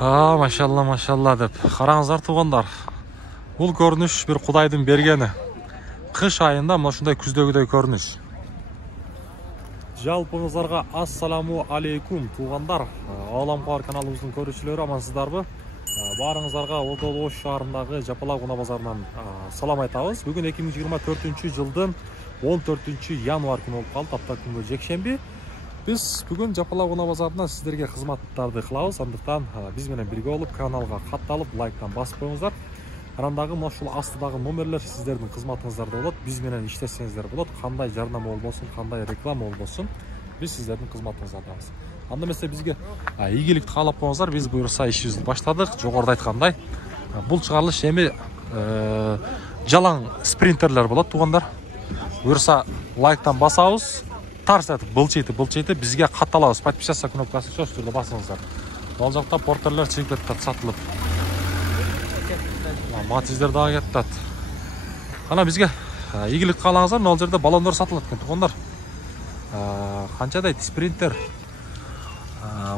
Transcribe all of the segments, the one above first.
Машалла деп. Қараңыздар туғандар. Бұл көрініш бір Құдайдың бергені. Қыш айында мынашындай күздегідей көрініш. Жалпыңыздарға ассаламу алейкум туғандар. Аламқар каналымыздың көрушілері амансыздар бі? Барыңыздарға Ош шаарындағы Жапалақ Уна базарынан салам айтабыз. Бүгін 2024 жылдың 14 январ күні болып қалды, апта күнгі жексенбі. Біз бүгін Жапалақ Уна базарынан сіздерге қызматтарды қылабыз. Андықтан біз менен бірге болып каналға қатталып, лайктан басып қойыңыздар. Арандағы мынашыл астыдағы номерлер сіздердің қызматыңыздарда болады. Біз менен иштесеңіздер болады. Қандай жарнама болбосын, қандай реклама болбосын, біз сіздердің қызматыңыздардамыз. Анда эмесе бизге ийгиликти каалап коюңуздар. Биз буюрса ишибизди баштадык. Жогоруда айткандай, бул чыгарылыш эми жалаң спринтерлер болот туугандар. Буюрса лайктан басабыз, тарс этип былчыйты бизге катталабыз. Подписаться кнопкасын сөзсүз түрдө басыңыздар. Ал жакта портерлер чегиптеп сатылып. Матиздер дагы кеттат. Ана бизге ийгилик каалаңыздар. Ал жерде баллондор сатылат экен туугандар. Канча дейт спринтер.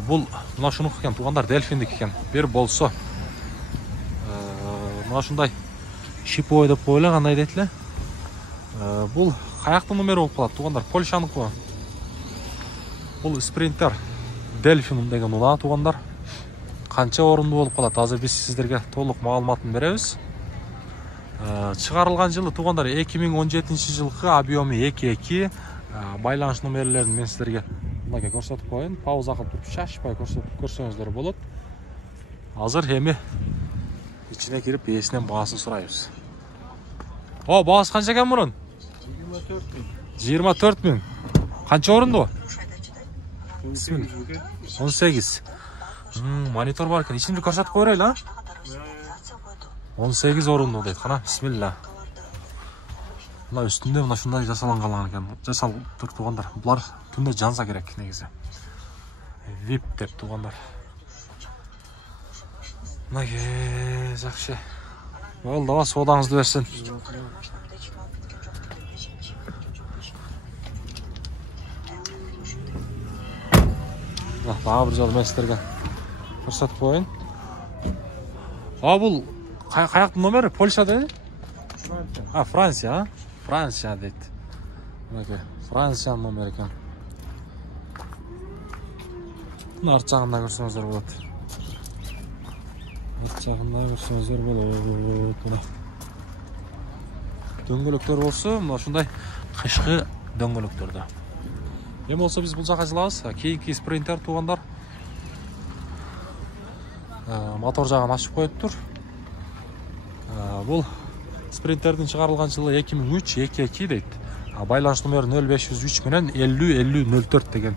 Бұл мына шунук екен туғандар, дельфиндик екен. Бер болсо мына шундай шипой деп койло, кандай дейт эле. Бұл каяктын номери болуп калат туғандар, Польшаныкы. Бұл спринтер дельфин деген унаа туғандар. Канча орунду болуп калат? Азыр биз сиздерге толук маалыматын беребиз. Чыгарылган жылы туғандар 2017 жылкы, объему 2.2. Байланыш номерлерин мен сиздерге мынага көрсөтүп коеюн. Пауза кылып туруп шашпай көрсөңүздөр болот. Азыр эми ичине кирип ээсинен баасын сурайбыз. Баасы канча экен мурун? 24 000. Канча орунду? 18. Монитор бар экен. Ичинде көрсөтүп коелу, 18 орунду дейт. Кана, бисмилла. Мына үстүндө мына шундай жасалган экен. Жасалып тур туугандар. Булар түндө жанса керек негизи. VIP деп туугандар. Мына жакшы. Бол, дава соодаңызды берсин. Дагы бир жолу мен сиздерге көрсөтүп коеюн. Бул каяктын номери? Польша дейт? Франция, Франция дейт. Франциянын номери экен. Мына арт жагында көрсөңүздөр болот. Арт жагында көрсөңүздөр болот. Мына дөңгөлөктөр болсо, мына ушундай кышкы дөңгөлөктөрдө. Эми болсо биз бул жака жылабыз. Кийинки спринтер туугандар. Мотор жагын ачып коюптур. Бул спринтердин чыгарылган жылы 2003 2.2 дейт. Байланыш номери 0503 менен 50-50-04 деген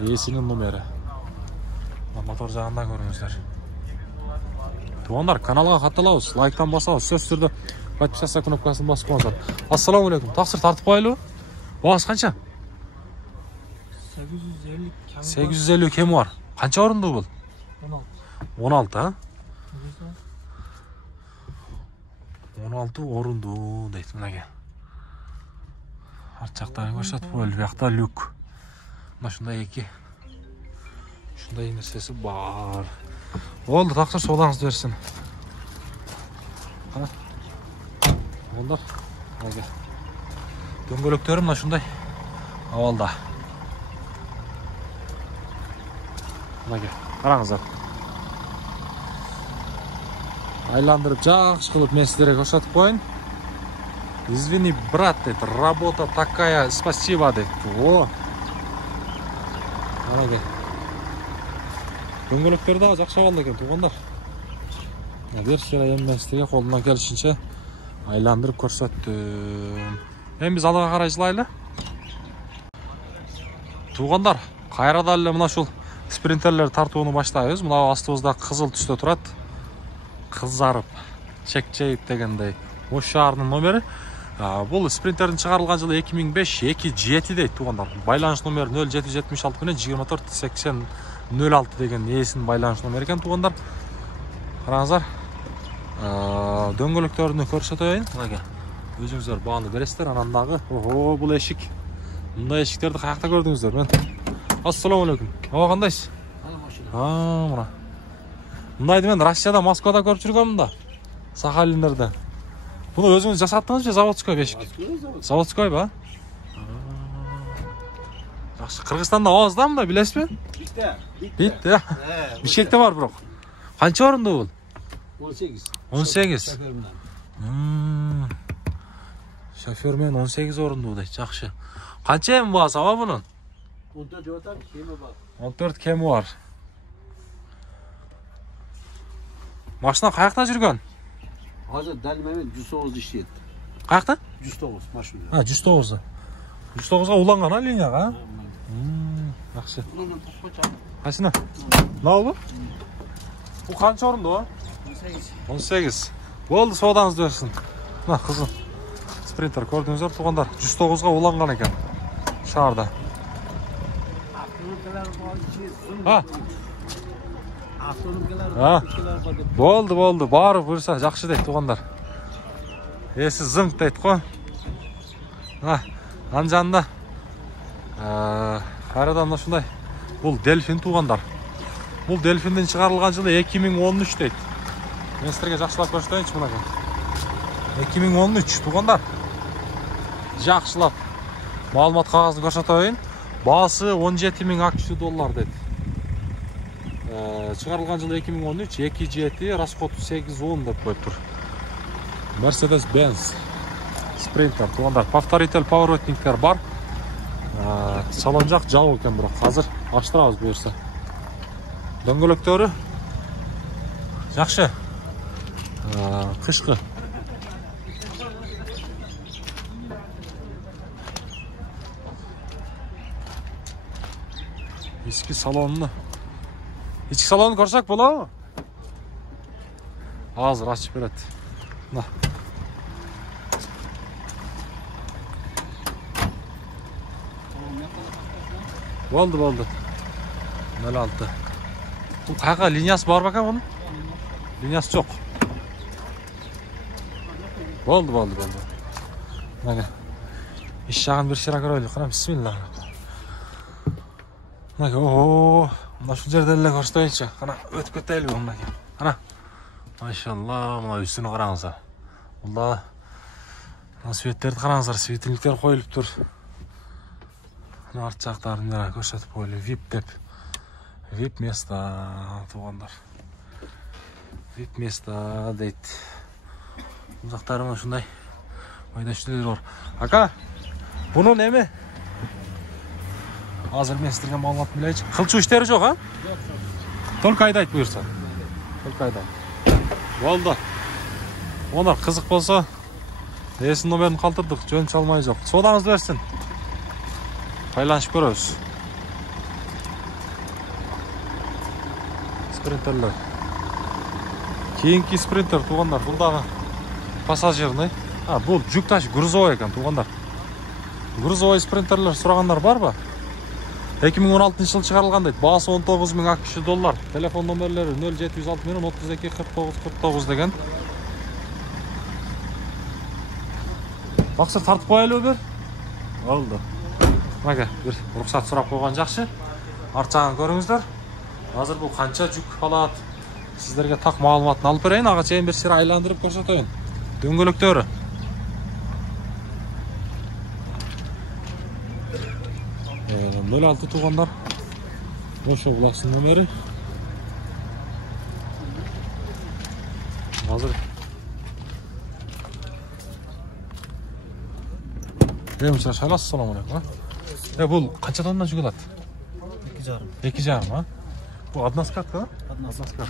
ээсинин номери. Мотор жагында көрүңүздөр. Туугандар, каналга катталабыз, лайктан басабыз, сөзсүз түрдө подписаться кнопкасын басып коюңуздар. Ассаламу алейкум. Таксыр тартып коелу. Баасы канча? 850 кеми бар. Канча орунду бул? 16, 16 орунду дейт мынага. Арт жактан көрсөтүп коелу, биякта люк. Мына ушундай эки. Ушундай нерсеси бар. Болду, таксыр соодаңызды берсин. Болдар. Мага. Дөңгөлөктөрү мына ушундай абалда. Мага, караңыздар. Айландырып жакшы кылып мен сиздерге көрсөтүп коеюн. Извини, брат, это работа такая, спасибо дейт. Мага. Дөңгөлөктөр да жакшы абалда экен туугандар. Версия эми сиздерге колумдан келишинче айландырып көрсөттүм. Эми биз алга карай жылайлы. Туугандар, кайрадан эле мына ушул спринтерлер тартууну баштайбыз. Мына астыбызда кызыл түстө турат. Кызарып, чекчейип дегендей. Ош шаарынын номери. Бул спринтердин чыгарылган жылы 2005 2.7 дейт туугандар. Байланыш номери 0776 менен 248006 деген ээсинин байланыш номери экен туугандар. Караңыздар. Дөңгөлөктөрүнү көрсөтөйүн. Мына өзүңүздөр бааны бересиздер. Анан дагы бул эшик. Мындай эшиктерди каякта көрдүңүздөр? Мен Ассаламу алейкум. Кандайсыз? Мына. Мындайды мен Россияда, Москвада көрүп жүргөнмүн да. Сахалиндерде. Буну өзүңүз жасаттыңыз же заводской бешик? Заводской ба? Жакшы. Кыргызстанда аз да мында, билесизби? Битте. Бишкекте бар бирок. Канча орунду бул? 18. 18. Şoför men 18 orundu deydi. Жақсы. Qancha emi bası ama bunun? 14 jo'tan kemi bor. 14 kemi var. Maşina qayaqda жүргөн? Hozir dalmamen 109 ishlaydi. Qayaqda? 109 mashina. Ha, 109. 109ga ulangan ha liniyaga. Yaxshi. Qaysini? Nima bu? Bu qancha orundu o? 18. 18. Bo'ldi, savdanızды bersin. Mana qizim. Sprinter ko'rdingizlar tuğanlar 109 ga ulangan ekan. Şaharda. Ha. Ha. Bo'ldi. Barib buyursa yaxshi deydi tuğanlar. Siz zınk deydi qo'y. Ha. Anjanda. Qayradan da shunday. Бұл Delfin tuğanlar. Бұл Delfin'den çıkarılgan жылы 2013 deydi. Men sizlarga yaxshilab ko'rsatayinchi bunaqa. 2013 tuğanlar. Жақшылап ma'lumot qog'ozini ko'rsatayın. Bası 17.000 AQSh dollar dedi. Çıkarılgan жылы 2013, 2.7, расходу 8.10 deb qo'yib tur. Mercedes-Benz Sprinter tuğanlar. Повторитель поворотниктер бар. Salon жақ жабық екен бірақ. Қазір аштырамыз бұйырса. Дөңгелектері жақсы. Қышқы. İçki salonunu. İçki salonunu görsak bola mı? Hazır açıp evet. Nah. Oldu. Nel altı. Bu kaka linyası var bakalım onun. Linyası çok. Oldu. Nege. İş yağın bir şirak öyle. Bismillah. Nege ooo. Mına şu жерде эле көрсөтөйүнчү. Кана өтүп кетели мынакей. Кана. Машалла, мына үстүнө караңыздар. Мында мына светтерди караңыздар, светильниктер коюлуп тур. Мына арт жактарын көрсөтүп коелу. VIP деп. VIP место тугандар. VIP место дейт. Бул жактары мына ушундай майдачтылар бар. Ака, бунун эми? Азыр мен сіздерге маалымат билейинчи. Кылчу иштери жок, а? Жок. Только айдайт буюрса. Только айдайт. Болду. Онар кызык болсо, эсин номерин калтырдык, жөн чалмай жок. Содаңызды берсин. Байланышып көрөбүз. Спринтерлер. Кийинки спринтер тугандар, бул дагы пассажирный. Бул жүк таш грузовой экен тугандар. Грузовой спринтерлер сурагандар барбы? 2016 жыл чыгарылган дейт. Басы 19.000 AQSh доллар. Телефон номерлери 0706 менен 32 49 49 деген. Баксыр тартып коелу бир. Болду. Мага бир уруксат сурап койгон жакшы. Арт жагын көрүңүздөр. Азыр бул канча жүк алат? Сиздерге так маалыматын алып берейин. Ага чейин бир сыйра айландырып көрсөтөйүн. Дөңгөлөктөрү. Böyle altı tuğanlar. Boş olasın numara. Hazır. Neymiş ya? Şalas selamun aleyküm. Bu kaç adamdan çıkılat? 2,5. 2,5 ha? Bu adnaskat mı? Adnaskat.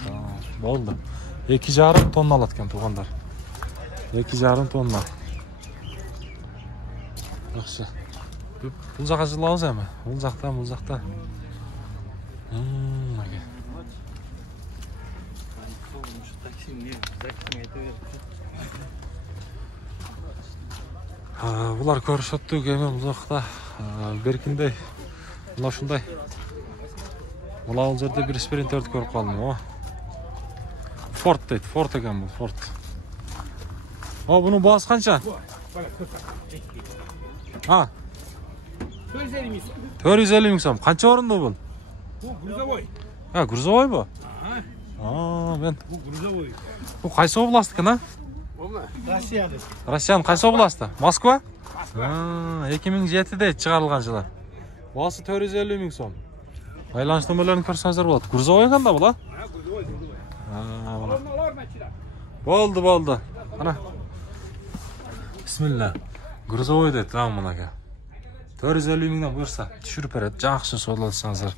Oldu. 2,5 tonna alatken tuğanlar. 2,5 tonna. Yaxşı. Бұл жаққа жылауыз әмі? Бұл жақта. Бұлар көрсөттү кеме бұл жақта. Беркіндей. Бұла шындай. Бұла ол жерде бір спринтерді көріп қалдым. Форд дейді. Форд екен бұл. Форд. Бұның бағасы қанша? 450 миң сом. Қанша орынды бұл? Грузовой. Грузовой bu? мен Bu Грузовой. bu qaysi oblast ekan, ha? Rossiyada. Rossiyaning qaysi oblasti? Moskva? 2007'de chiqarilgan жылы. Бағасы 450 ming so'm. Байланыш номерлерін көрсеңіздер болады. Грузовой ekan da bu la? Болды. Ana. Bismillah. Грузовой deydi, tamam bunaqa. 450 mingdan buyursa tushirib beradi. Yaxshi sodalasanızlar.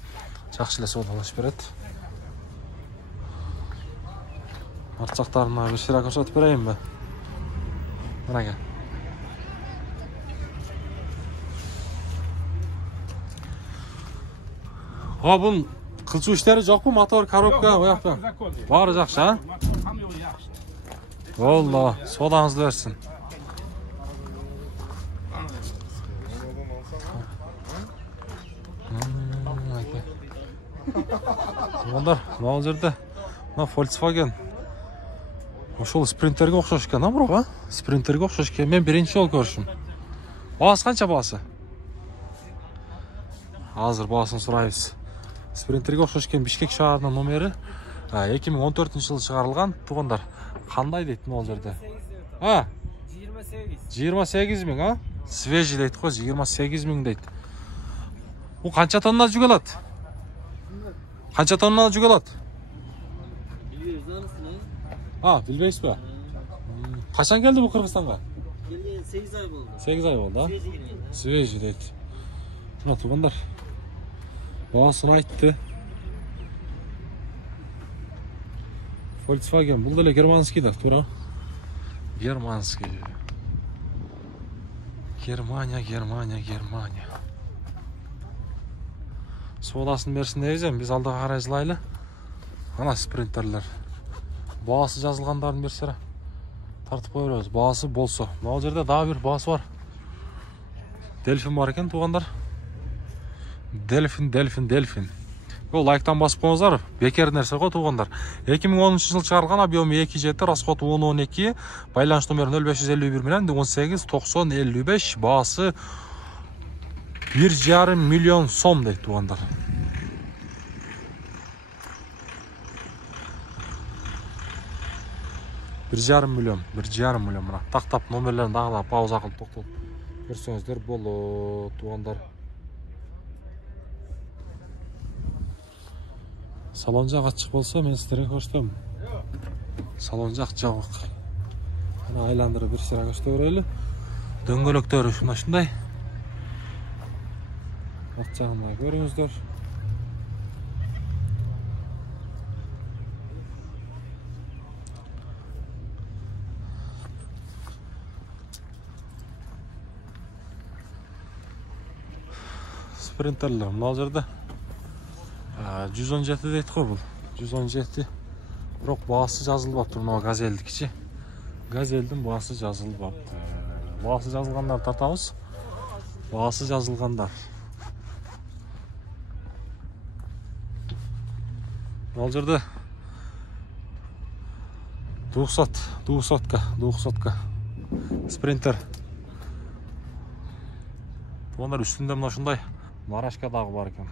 Yaxshilab sodalashib beradi. Artçaqlarına bir şeyler ko'rsatib berayinmi? Bunaqa. Ha, bunun qilchu ishlari yo'qmi? Motor, korobka, bu yoqda. Bari yaxshi, ha? Bo'ldi, sodangizni bersin. Bunlar ne olurdu? Ne Volkswagen. Oşol Sprinter'ga o'xshash ekan, biroq, ha? Sprinter'ga o'xshash ekan. Men birinchi yo'l ko'rishim. Bahası qancha bahası? Hozir bahasini so'raymiz. Sprinter'ga o'xshash ekan, Bishkek shahrining nomeri 2014-yilda chiqarilgan. Tug'anlar qanday deydi bu yerda? Ha? 28 ming, ha? Свежий deydi, 28 ming deydi. Bu qancha tonna jugaladi? Qancha tonna jugaladi? Ha, bilmaysizmi? Qachon keldi bu Qirg'izistonga? Kelgan 8 oy bo'ldi. 8 oy bo'ldi, ha? Свежий deydi. Mana tug'anlar. Bahasini aytdi. Volkswagen, bu da germanskiyda, to'g'ri? Germanskiy. Germaniya. Sodasını bersin deyəcəm, biz aldığı qarayızlaylı. Ana sprinterler. Bahası жазылғандарын берсері. Tartıb koyuyoruz. Bahası bolsa. Bu yerde daha bir bahası var. Delfin var ekan, tuğanlar. Delfin. Bu like'tan basıp qo'yingizlar. Bekar narsa qo'y, tuğanlar. 2010 yıl chiqarilgan, объемы 2.7, расход 10.12, байланыш номері 0551 bilan 18 90 55, bahası 1,5 milyon so'm deydi tuğanlar. Bir yarım milyon buna. Taqtap nomerlerini dağılap pauza qilib to'xtatib ko'rsangizlar bo'ladi, tuğanlar. Salonjaq açıq bolsa men sizlarga ko'rsataman. Salonjaq javoq. Mana aylantirib bir sira ko'rsataveraylik. Döngölöktörü shunday. Açığını görüngizler. Sprinterler bu hozirda 117 deydi qo'y bu. 117. Biroq bahası yazılıbaptır bu Gazel'dikichi. Gazel'din bahası yazılıbaptır. Bahası yazılganlar tartamiz. Bahası yazılganlar. Hozirda 900 Sprinter. Bunlar üstünde mana shunday Marashka dağı var ekan.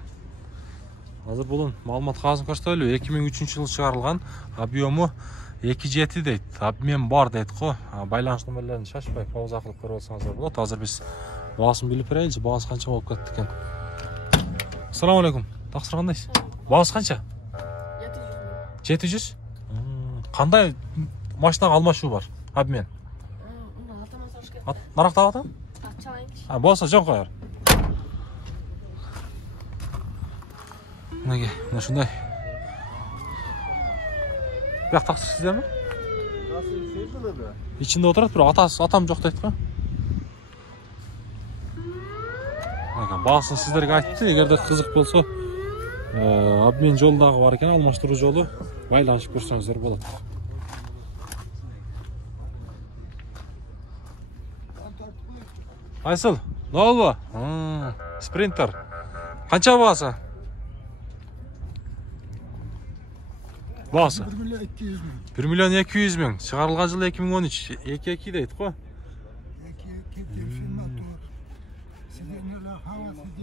Hozir bulun ma'lumot qog'ozini ko'rsataylik. 2003-yilda chiqarilgan, объемы 2.7 deydi. Men bor deydi-ku. Байланыш nomerlarini shoshmay pauza qilib ko'rib olsangiz bo'ladi. Hozir biz bahosini bilib beraylik. Bahosi qancha bo'lib ketdi ekan. Assalomu alaykum. Taqsir qandaysiz? Bahosi qancha? 700. Qanday mashinaga almashuv bor? Обмен. Naraq taqatam? Ha, bo'lsa jon qo'yar. Mana shunday. Bu yoq taqsir sizlarmi? İçinde o'tiradi, biroq atam yo'q deydi-ku. Bahasini sizlarga aytdi. Agarda qiziq bo'lsa, обмен yo'ldagi bor ekan, almashtiruv yo'li, baylanishib ko'rsangizlar bo'ladi. Aysel, ne oldu? Sprinter. Qancha bahası? Bahası? 1 milyon 200 ming. Chiqarilgan yil 2013. 2.2 deydi-ku.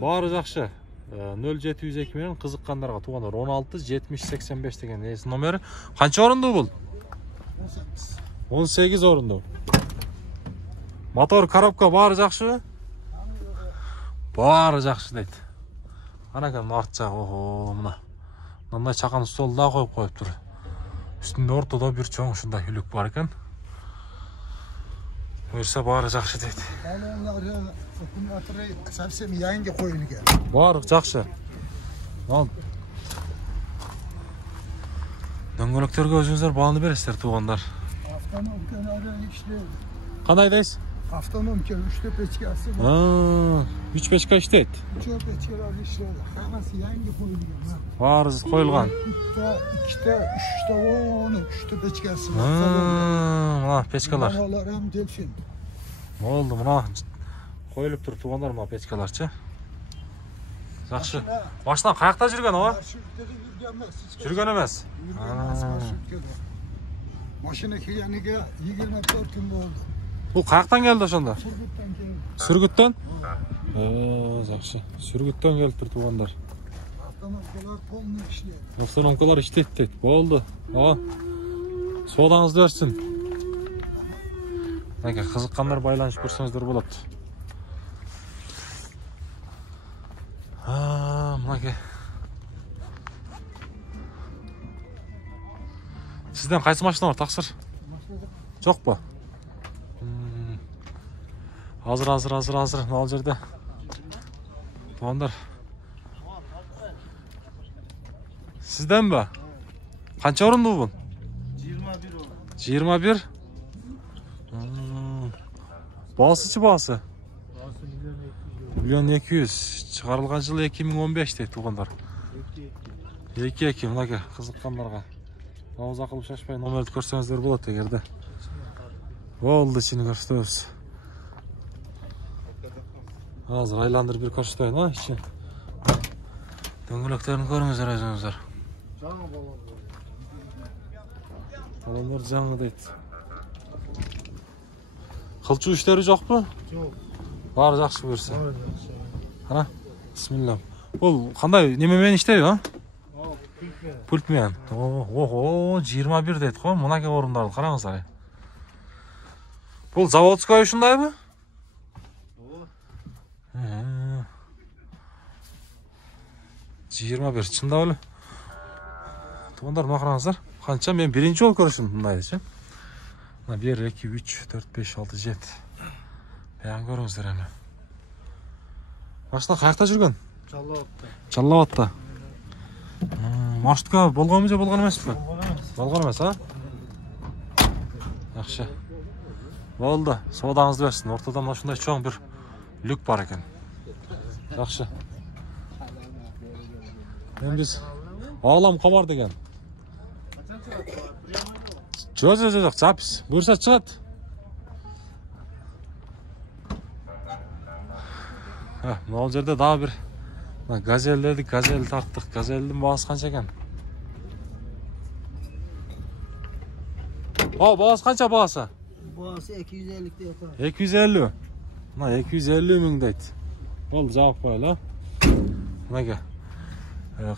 Bari yaxshi. 0702 менен кызыккандарга туугандар 16 70 85 деген эсин номери. Канча орундуу бул? 18 орундуу. Мотор, коробка баары жакшыбы? Баары жакшы дейт. Ана экен арт жагы, ого, мына. Мындай чакан стол да коюп коюптур. Үстүндө ортодо бир чоң ушундай үлүк бар экен. Буюрса баары жакшы дейт. Совсем yangi qo'yilgan. Баары жакшы. Ал. Дөңгөлөктөргө өзүңүздөр бааны бересиздер туугандар. Avtonom ishlaydi. Кандай дейсиз? Avtonom 3 pechkasi bor. 3 печка иштейт. 3 pechkalar ishlaydi. Hammasi yangi qo'yilgan. Баары коюлган. 2ta, 3ta, 3ta pechkasi bor. Мына печкалар. Ular ham delfin. Болду, мына коюлуп тур туугандар, мына печкаларчы. Жакшы. Машина каякта жүргөн ова? Жүргөн эмес. Mashina kelganiga 24 kun bo'ldi. Бул каяктан келди ошондо? Surgutdan keldi. Сүргүттөн? Жакшы. Сүргүттөн келип тур туугандар. Avtonomkalar полный ishlaydi. Автономкалар иштейт дейт. Болду. Ага. Содаңызды берсин. Мынакей кызыккандар байланышып көрсөңүздөр болот. Мынакей. Сизден кайсы машина бар, таксыр? Жокпу? Азыр ал жерде. Туугандар. Сизденби? Канча орундуу бул? 21 орун. 21? Баасычы баасы? 1.200.000. Чыгарылган жылы 2015 дейт туугандар. 2 мынакей кызыккандарга. Ауыз акылып шашпай номерди көрсөңүздөр болот эгерде. Болду, ичини көрсөтөбүз. Азыр айландырып бир көрсөтөйүн, а, ичи. Дөңгөлөктөрүн көрүңүздөр өзүңүздөр. Жаңы болот. Балондар жаңы дейт. Кылчуу иштери жокпу? Жок. Баары жакшы буюрса. Баары жакшы. Ана, бисмилла. Бул кандай неме менен иштейби, а? Пульт менен. Ого, 21 дейт го, мынакей орундарды караңыздар. Бул заводской ушундайбы? Ооба. 21 чындап эле. Туугандар, мына караңыздар. Канча мен биринчи жолу көрүшүм мындайчы. Мына 1 2 3 4 5 6 7. Баян көрүңүздөр эми. Машина каякта жүргөн? Жаллабатта. Маршрутка болгонбу же болгон эмеспи? Болгон эмес, а? Жакшы. Болду, соодаңызды берсин. Ортодо мына ушундай чоң бир люк бар экен. Жакшы. Мен биз Алам кабар деген. Жок, запись. Буюрса чыгат. Мына жерде дагы бир газель тарттык. Газелдин баасы канча экен? Баасы канча баасы? Баасы 250 деп атат. 250. Мына 250 миң дейт. Болду, жабып коелу, а? Мынакей.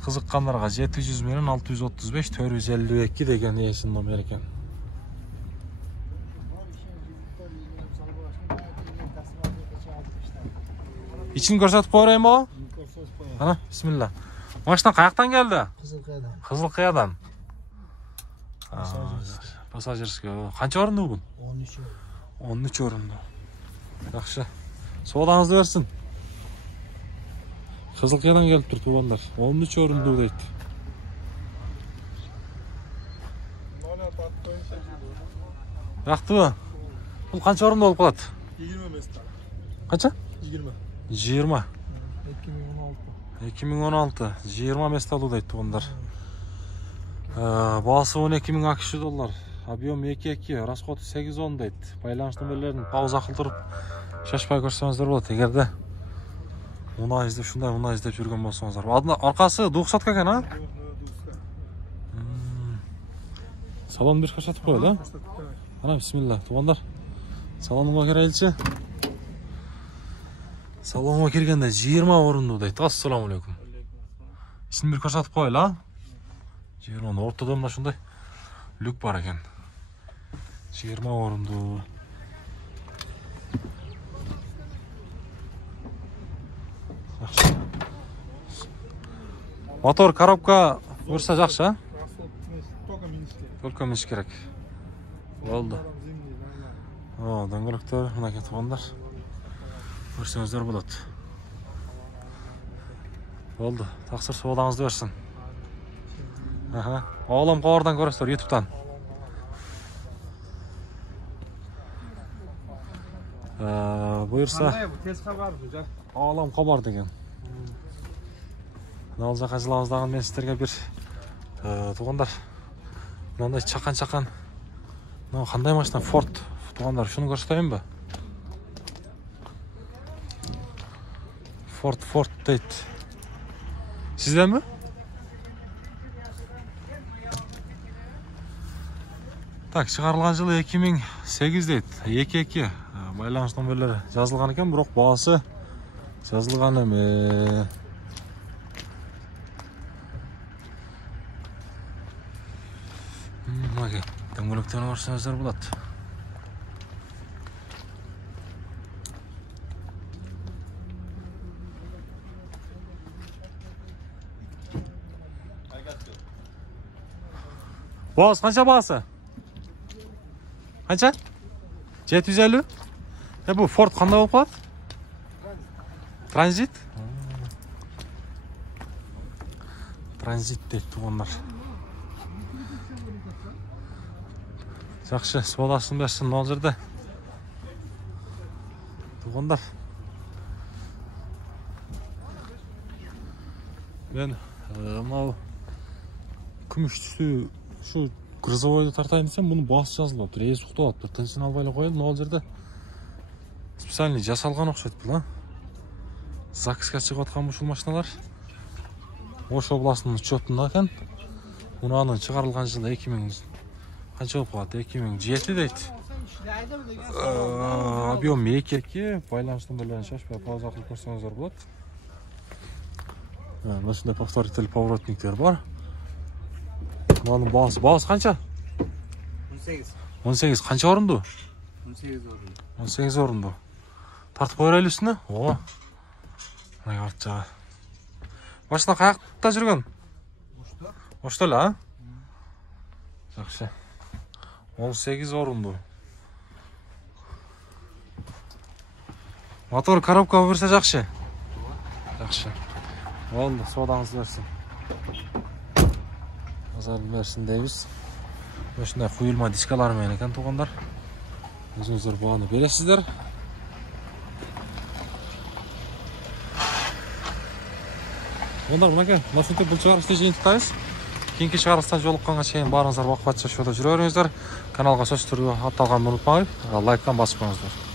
Кызыккандарга 700 менен 635 452 деген эсин номер экен. İçini көрсөтүп коерейин болобу? Ана, бисмилла. Машина каяктан келди? Кызылкыядан. Пассажирский. Канча орундуу бул? 13 орундуу. Жакшы. Соодаңызды берсин. Кызылкыядан келип тур туугандар. 13 орундуу дейт. Жактыбы? Бул канча орундуу болуп калат? 20 места. Канча? 20. 20. 2016. 20 место алуу дейт туугандар. Баасы 12 миң акш доллар. Объем 2-2, расходу 8-10 дейт. Байланыш номерлерин пауза кылдырып шашпай көрсөңүздөр болот. Эгерде муна издеп, ушундай муна издеп жүргөн болсоңуздар. Аркасы 200 экен, а? Салон бир көрсөтүп коелу, а? Ана, бисмилла, туугандар. Салонго киреличи. Салонго киргенде 20 орундуу дейт. Ассаламу алейкум. ісін бір көрсетіп қойыл, а? Жер оны ортада мына шындай люк бар екен. 20 орынды. Мотор, коробка өрсе жақшы, а? Только минус керек. Болды. Дөңгелектер, мына кетіп көрсеңіздер болады. Болды. Тақсыр суалаңызды берсін. Оғлам қауардан көресіздер, YouTube'дан. Бұйырса Оғлам қабар деген. Мынау жаққа жыламыздағын мен сіздерге бір туғандар. Мынандай чақан. Мынау қандай машина? Форд. Туғандар, шуны көрсетейін бе? Форд дейді. Сізден бе? Так, шығарылған жылы 2008 дейді. 2-2. Байланыс номерлері жазылған екен, бірақ бағасы жазылған еме. Дөңгелектерін көрсеңіздер болады. Бағасы қанша бағасы? Қанша? 750? Бұл Форд қандай болып қалады? Транзит? Транзит дейді туғандар. Жақшы, свадасын берсін ол жерде. Туғандар. Мен мынау күміш түсі шу грузовойды тартайын десем, бұның басы жазылып, рейс ұқталады, бір тынсын албайлы қойылды, ол жерде специальный жасалған оқшайды бұл, закысқа шығып атқан бұл машиналар. Ош обласының учетында екен. Мұнаның шығарылған жылы 2000 қанша болып қалады? 2007 дейді. Объем 2-2, байланыс номерлерін шашпай пауза қылып көрсеңіздер болады. Мәсінде повторитель поворотниктер бар. Мұның бағасы қанша? 18. Қанша орынды? 18 орынды. Тартып қойыр үстіне? О, мұнай арт жағы. Машина қаяқта жүрген? Оштөл, а? Жақшы. 18 орынды. Мотор, коробка берсе жақшы? Жақшы. Олды, содаңыз берсін. Азар берсін дейбіз. Өшінде құйылма дискаларымен екен туғандар. Өзіңіздер бағаны бересіздер. Ондар мұнеке, насынтеп бұл шығарысты жиынтықтайыз. Кейінгі шығарыстан жолыққанға шейін барыңыздар, вақпатша шоуда жүре өріңіздер. Каналға сөз түрге атталған ұмытпаңыз, лайктан басып қойыңыздар.